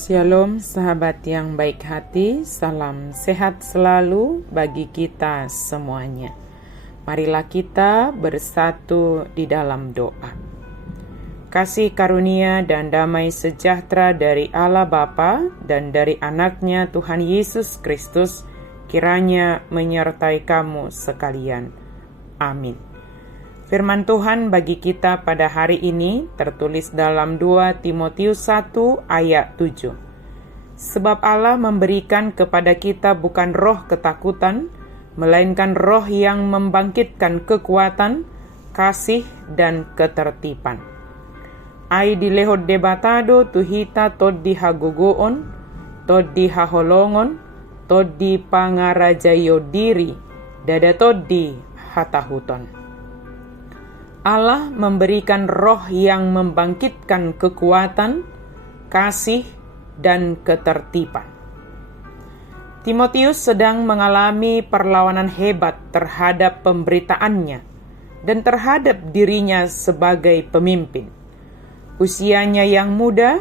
Shalom sahabat yang baik hati, salam sehat selalu bagi kita semuanya. Marilah kita bersatu di dalam doa. Kasih karunia dan damai sejahtera dari Allah Bapa dan dari anaknya Tuhan Yesus Kristus kiranya menyertai kamu sekalian. Amin. Firman Tuhan bagi kita pada hari ini tertulis dalam 2 Timotius 1 ayat 7. Sebab Allah memberikan kepada kita bukan roh ketakutan, melainkan roh yang membangkitkan kekuatan, kasih, dan ketertiban. Ai dilehod debatado tuhita tod dihagogoon, tod dihaholongon, tod di pangarajayo diri, dada tod di hatahuton. Allah memberikan roh yang membangkitkan kekuatan, kasih, dan ketertiban. Timotius sedang mengalami perlawanan hebat terhadap pemberitaannya dan terhadap dirinya sebagai pemimpin. Usianya yang muda,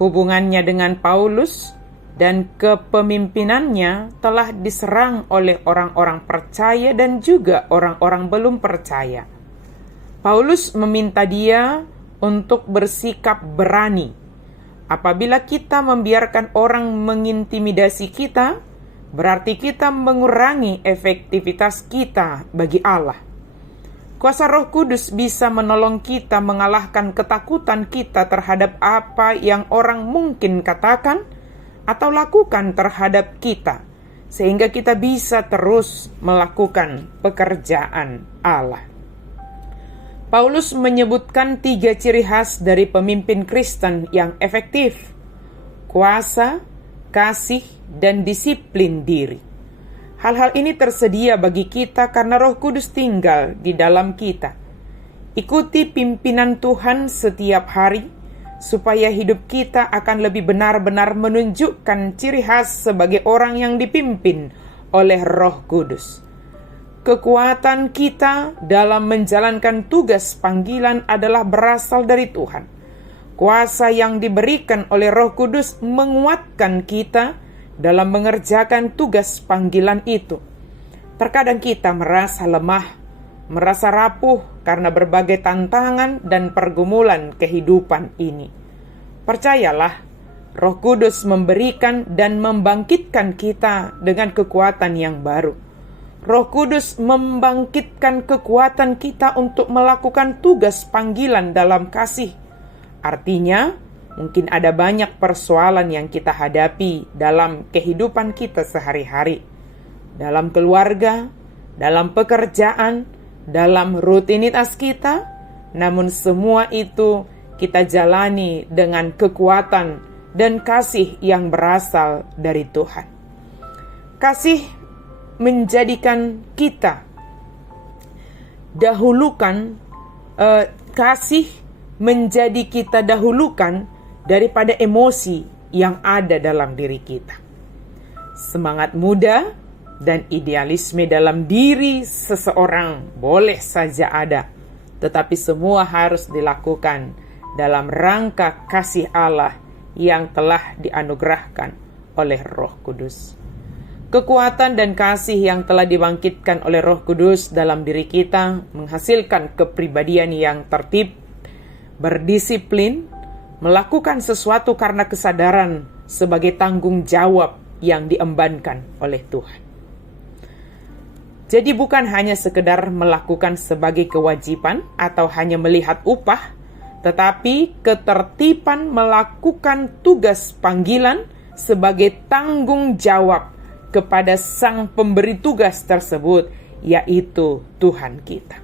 hubungannya dengan Paulus, dan kepemimpinannya telah diserang oleh orang-orang percaya dan juga orang-orang belum percaya. Paulus meminta dia untuk bersikap berani. Apabila kita membiarkan orang mengintimidasi kita, berarti kita mengurangi efektivitas kita bagi Allah. Kuasa Roh Kudus bisa menolong kita mengalahkan ketakutan kita terhadap apa yang orang mungkin katakan atau lakukan terhadap kita, sehingga kita bisa terus melakukan pekerjaan Allah. Paulus menyebutkan 3 ciri khas dari pemimpin Kristen yang efektif: kuasa, kasih, dan disiplin diri. Hal-hal ini tersedia bagi kita karena Roh Kudus tinggal di dalam kita. Ikuti pimpinan Tuhan setiap hari, supaya hidup kita akan lebih benar-benar menunjukkan ciri khas sebagai orang yang dipimpin oleh Roh Kudus. Kekuatan kita dalam menjalankan tugas panggilan adalah berasal dari Tuhan. Kuasa yang diberikan oleh Roh Kudus menguatkan kita dalam mengerjakan tugas panggilan itu. Terkadang kita merasa lemah, merasa rapuh karena berbagai tantangan dan pergumulan kehidupan ini. Percayalah, Roh Kudus memberikan dan membangkitkan kita dengan kekuatan yang baru. Roh Kudus membangkitkan kekuatan kita untuk melakukan tugas panggilan dalam kasih. Artinya, mungkin ada banyak persoalan yang kita hadapi dalam kehidupan kita sehari-hari. Dalam keluarga, dalam pekerjaan, dalam rutinitas kita. Namun semua itu kita jalani dengan kekuatan dan kasih yang berasal dari Tuhan. Kasih menjadikan kita dahulukan, kasih menjadi kita dahulukan daripada emosi yang ada dalam diri kita. Semangat muda dan idealisme dalam diri seseorang boleh saja ada, tetapi semua harus dilakukan dalam rangka kasih Allah yang telah dianugerahkan oleh Roh Kudus. Kekuatan dan kasih yang telah dibangkitkan oleh Roh Kudus dalam diri kita menghasilkan kepribadian yang tertib, berdisiplin, melakukan sesuatu karena kesadaran sebagai tanggung jawab yang diembankan oleh Tuhan. Jadi bukan hanya sekedar melakukan sebagai kewajiban atau hanya melihat upah, tetapi ketertiban melakukan tugas panggilan sebagai tanggung jawab kepada sang pemberi tugas tersebut, yaitu Tuhan kita.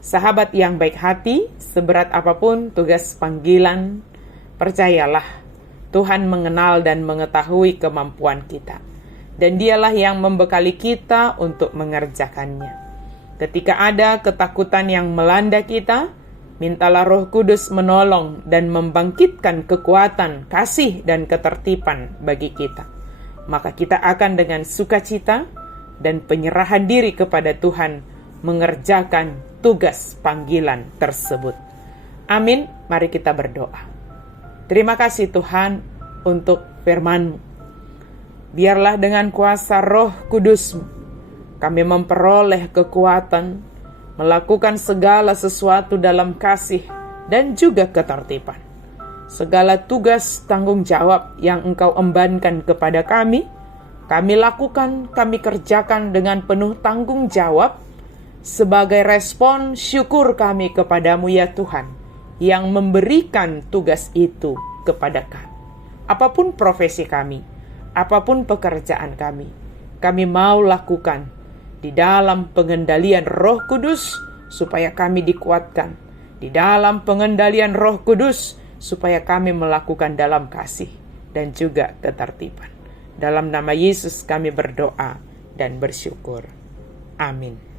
Sahabat yang baik hati, seberat apapun tugas panggilan, percayalah, Tuhan mengenal dan mengetahui kemampuan kita, dan Dialah yang membekali kita untuk mengerjakannya. Ketika ada ketakutan yang melanda kita, mintalah Roh Kudus menolong dan membangkitkan kekuatan, kasih, dan ketertiban bagi kita. Maka kita akan dengan sukacita dan penyerahan diri kepada Tuhan mengerjakan tugas panggilan tersebut. Amin. Mari kita berdoa. Terima kasih Tuhan untuk firman-Mu. Biarlah dengan kuasa Roh Kudus-Mu kami memperoleh kekuatan melakukan segala sesuatu dalam kasih dan juga ketertiban. Segala tugas tanggung jawab yang Engkau embankan kepada kami lakukan, kami kerjakan dengan penuh tanggung jawab sebagai respon syukur kami kepadamu ya Tuhan, yang memberikan tugas itu kepada kami. Apapun profesi kami, apapun pekerjaan kami mau lakukan di dalam pengendalian Roh Kudus supaya kami dikuatkan, di dalam pengendalian Roh Kudus supaya kami melakukan dalam kasih dan juga ketertiban. Dalam nama Yesus kami berdoa dan bersyukur. Amin.